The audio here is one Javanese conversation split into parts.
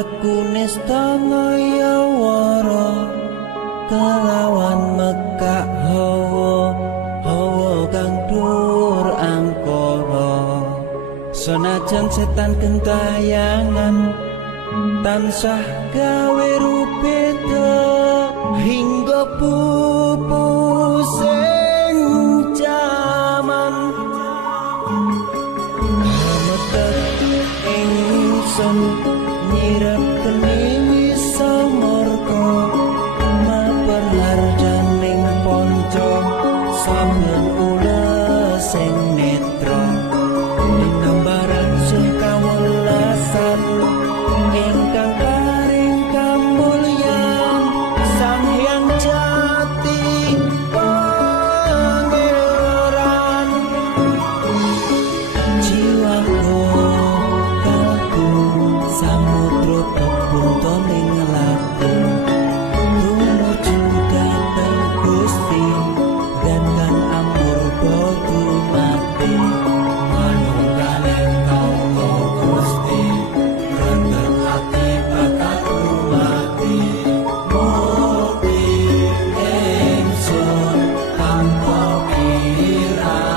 Aku nesta ngayawara kelawan mekak hawa kang dur angkara senajan setan kentayangan tansah gawe rupeda hingga pupu sing jaman ametet ingsun nyirap keni samorko maperharjaning ponco sampeyan ula sing netra linambaran sing kawelasan ingkang paring kamulyan Sang Hyang Jati Pangeran jiwaku kalbu samudra pebuntoning laku tumuju dhateng Gusti dan kang amur bodu mati manunggaling kanggo Gusti rendah hati bakal mati mati ingsun tanpa kirani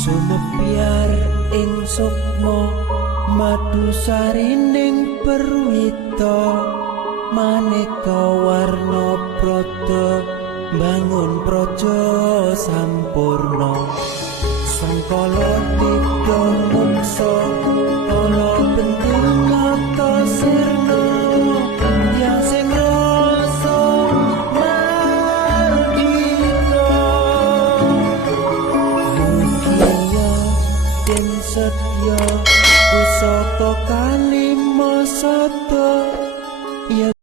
sumebyar ing sukma madu sarining perwita maneka warna prada bangun praja sampurna sangkala tiga muksa